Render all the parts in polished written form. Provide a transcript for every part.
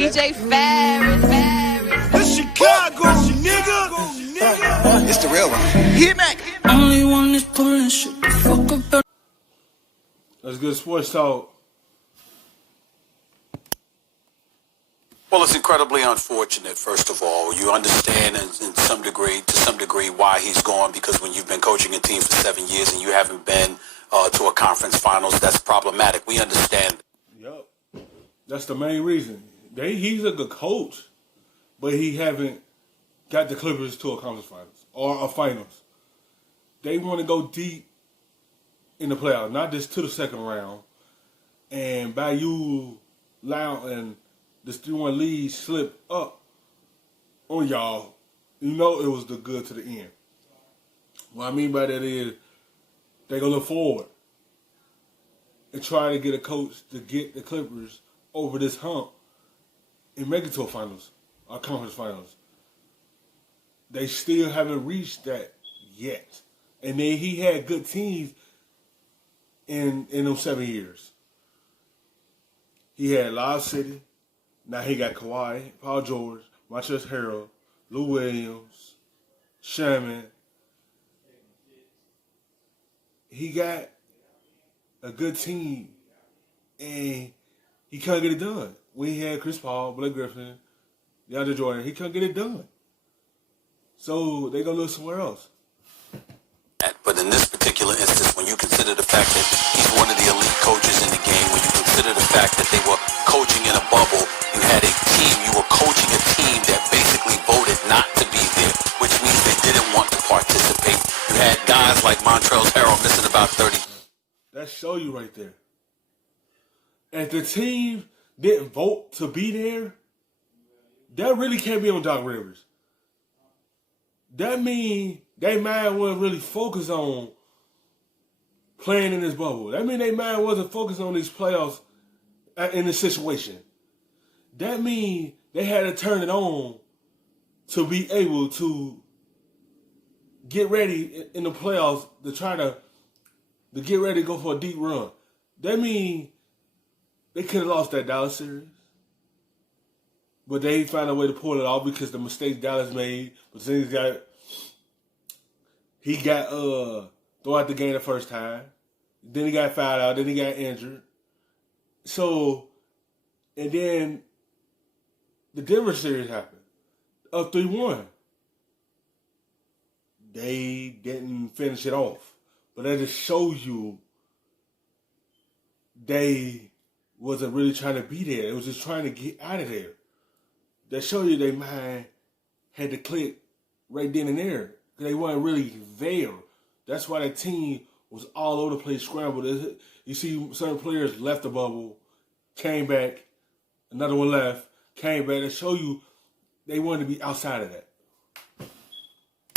DJ Ferris. It's Chicago, nigga. It's the real one. Hit me. Only one is pulling shit the fuck up. That's good sports talk. Well, it's incredibly unfortunate, first of all. You understand to some degree why he's gone, because when you've been coaching a team for 7 years and you haven't been to a conference finals, that's problematic. We understand. Yep. That's the main reason. He's a good coach, but he haven't got the Clippers to a conference finals or a finals. They want to go deep in the playoffs, not just to the second round. And by you allowing the 3-1 lead slip up on y'all, you know it was the good to the end. What I mean by that is they're going to look forward and try to get a coach to get the Clippers over this hump and make it to a finals, or conference finals. They still haven't reached that yet. And then he had good teams in those 7 years. He had Lob City. Now he got Kawhi, Paul George, Montrezl Harrell, Lou Williams, Sherman. He got a good team, and he couldn't get it done. When he had Chris Paul, Blake Griffin, DeAndre Jordan, he couldn't get it done. So they're going to look somewhere else. But in this particular instance, when you consider the fact that he's one of the elite coaches in the game, when you consider the fact that they were coaching in a bubble, you had a team, you were coaching a team that basically voted not to be there, which means they didn't want to participate. You had guys like Montrezl Harrell missing about 30. That show you right there. If the team didn't vote to be there, that really can't be on Doc Rivers. That means their mind wasn't really focused on playing in this bubble. That means their mind wasn't focused on these playoffs in this situation. That means they had to turn it on to be able to get ready in the playoffs to try to get ready to go for a deep run. That means they could have lost that Dallas series. But they found a way to pull it off because the mistakes Dallas made. But then he got throw out the game the first time. Then he got fouled out. Then he got injured. So, and then the Denver series happened. Up 3-1. They didn't finish it off. But that just shows you they wasn't really trying to be there. It was just trying to get out of there. That show you their mind had to click right then and there. They weren't really there. That's why the team was all over the place, scrambled. You see certain players left the bubble, came back, another one left, came back. They show you they wanted to be outside of that.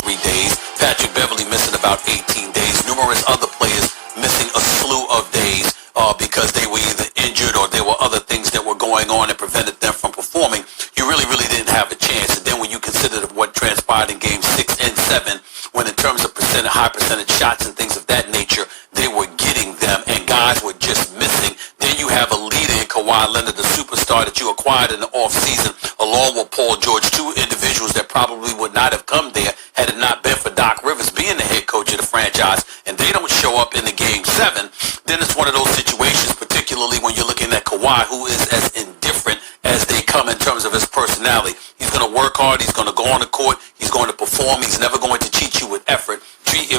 3 days. Patrick Beverly missing about 18 days. Numerous other players missing a slew of days because they were either injured or there were other things that were going on that prevented them from performing. You really didn't have a chance. And then when you consider what transpired in Games 6 and 7, when in terms of high percentage shots and things of that nature, they were getting them and guys were just missing. Then you have a leader in Kawhi Leonard, the superstar that you acquired in the offseason, along with Paul George, two individuals that probably would not have come there had it not been for Doc Rivers being the head coach of the franchise, and they don't show up in the Game 7. Then it's one of those situations, particularly when you're looking at Kawhi, who is as indifferent as they come in terms of his personality. He's going to work hard. He's going to go on the court. He's going to perform. He's never going to cheat you with effort.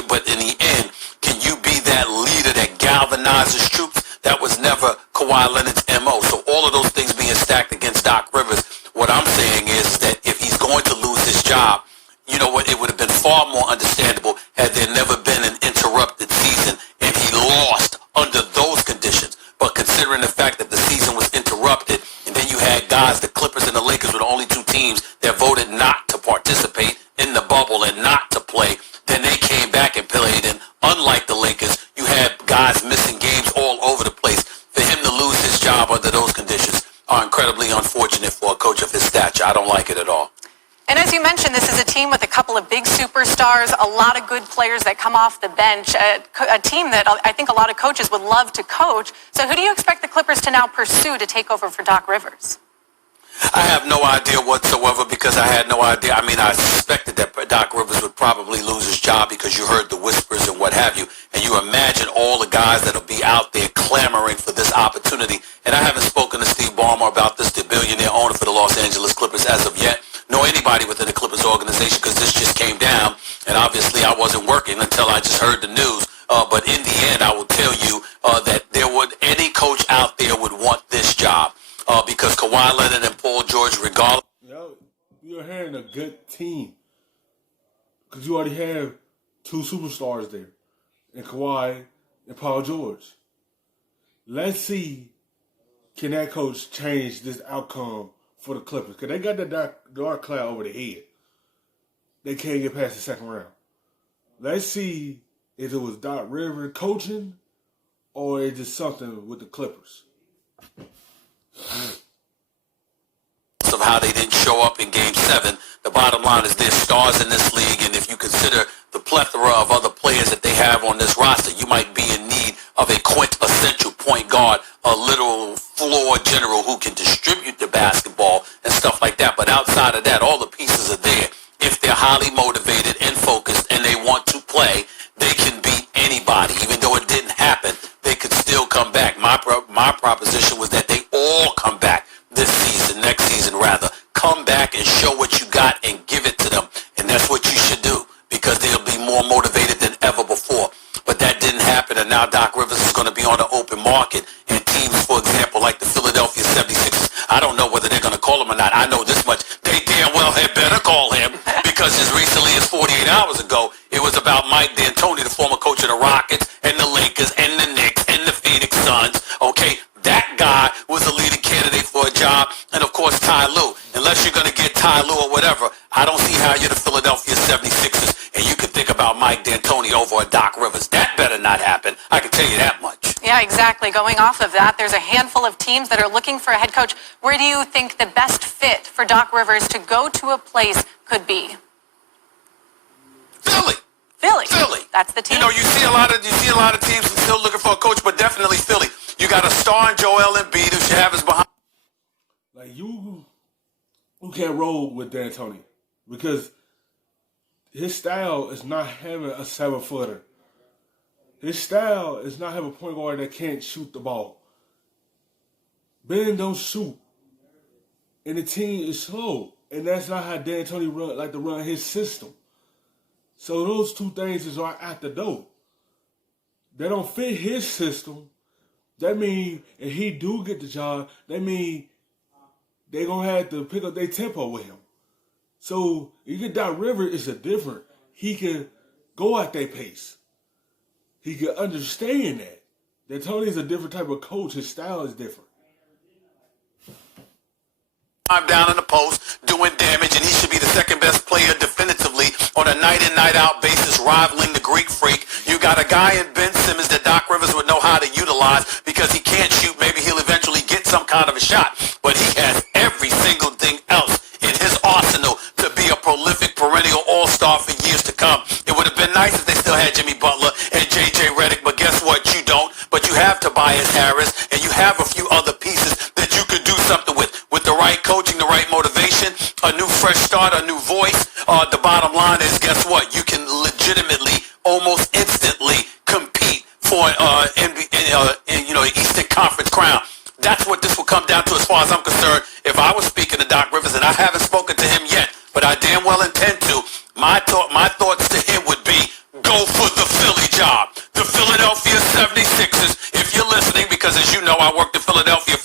But in the end, can you be that leader that galvanizes troops? That was never Kawhi Leonard's MO. So all of those things being stacked against Doc Rivers, what I'm saying is that if he's going to lose his job, you know what, it would have been far more understandable had there never been an interrupted season and he lost under those conditions. But considering the fact that the season was interrupted, and then you had guys, the Clippers and the Lakers were the only two teams that voted not to participate in the bubble and not to play, then they came back and played. And unlike the Lakers, you had guys missing games all over the place. For him to lose his job under those conditions are incredibly unfortunate for a coach of his stature. I don't like it at all. And as you mentioned, this is a team with a couple of big superstars, a lot of good players that come off the bench, a team that I think a lot of coaches would love to coach. So who do you expect the Clippers to now pursue to take over for Doc Rivers? I have no idea whatsoever because I had no idea. I mean, I suspected that Doc Rivers would probably lose his job because you heard the whispers and what have you. And you imagine all the guys that'll be out there clamoring for this opportunity. And I haven't spoken to Steve Ballmer about this, the billionaire owner for the Los Angeles Clippers as of yet, nor anybody within the Clippers organization because this just came down. And obviously I wasn't working until I just heard the news. But in the end, I will tell you that any coach out there would want this job. Because Kawhi Leonard and Paul George, regardless. You're having a good team. Because you already have two superstars there. And Kawhi and Paul George. Let's see, can that coach change this outcome for the Clippers? Because they got that dark cloud over their head. They can't get past the second round. Let's see if it was Doc Rivers coaching or is it something with the Clippers. Of how they didn't show up in Game 7. The bottom line is there's stars in this league, and if you consider the plethora of other players that they have on this roster, you might be in need of a quintessential point guard, a literal floor general who can distribute the basketball and stuff like that. But outside of that, all the pieces are there. If they're highly motivated and focused and they want to play, they can beat anybody. Even though it didn't happen, they could still come back. My proposition was that they all come back this season, next season rather. Come back and show what you got and give it to them. And that's what you should do because they'll be more motivated than ever before. But that didn't happen, and now Doc Rivers is going to be on the open market. And teams, for example, like the Philadelphia 76ers, I don't know whether they're going to call him or not. I know this much. They damn well had better call him because as recently as 48 hours ago, it was about Mike D'Antoni, the former coach of the Rockets and the Lakers and the Knicks and the Phoenix Suns. Okay, that guy was a leading candidate for a job. And, of course, Ty Lue. Unless you're going to get Ty Lue or whatever, I don't see how you're the Philadelphia 76ers and you can think about Mike D'Antoni over a Doc Rivers. That better not happen. I can tell you that much. Yeah, exactly. Going off of that, there's a handful of teams that are looking for a head coach. Where do you think the best fit for Doc Rivers to go to a place could be? Philly. Philly. That's the team. You know, you see a lot of teams still looking for a coach, but definitely Philly. You got a star in Joel Embiid who should have his behind. Like you can't roll with D'Antoni because his style is not having a 7-footer. His style is not having a point guard that can't shoot the ball. Ben don't shoot, and the team is slow, and that's not how D'Antoni like to run his system. So those two things is right at the door. They don't fit his system. That means if he do get the job, that means they're going to have to pick up their tempo with him. So you get Doc Rivers, it's a different. He can go at their pace. He can understand that. D'Antoni's a different type of coach. His style is different. I'm down in the post doing damage, and he should be the second best player definitively on a night-in, night-out basis, rivaling the Greek freak. You got a guy in Ben Simmons that Doc Rivers would know how to utilize because he can't shoot. Maybe he'll eventually get some kind of a shot, but he has every single thing else in his arsenal to be a prolific perennial all-star for years to come. It would have been nice if they still had Jimmy Butler and J.J. Redick, but guess what? You don't. But you have Tobias Harris, and you have a few other pieces that you could do something with the right coaching, the right motivation, a new fresh start, a new voice. The bottom line is, guess what? You can legitimately, almost instantly compete for an Eastern Conference crown. That's what this will come down to as far as I'm concerned. If I was speaking to Doc Rivers, and I haven't spoken to him yet, but I damn well intend to, my thoughts to him would be, go for the Philly job. The Philadelphia 76ers, if you're listening, because as you know, I worked in Philadelphia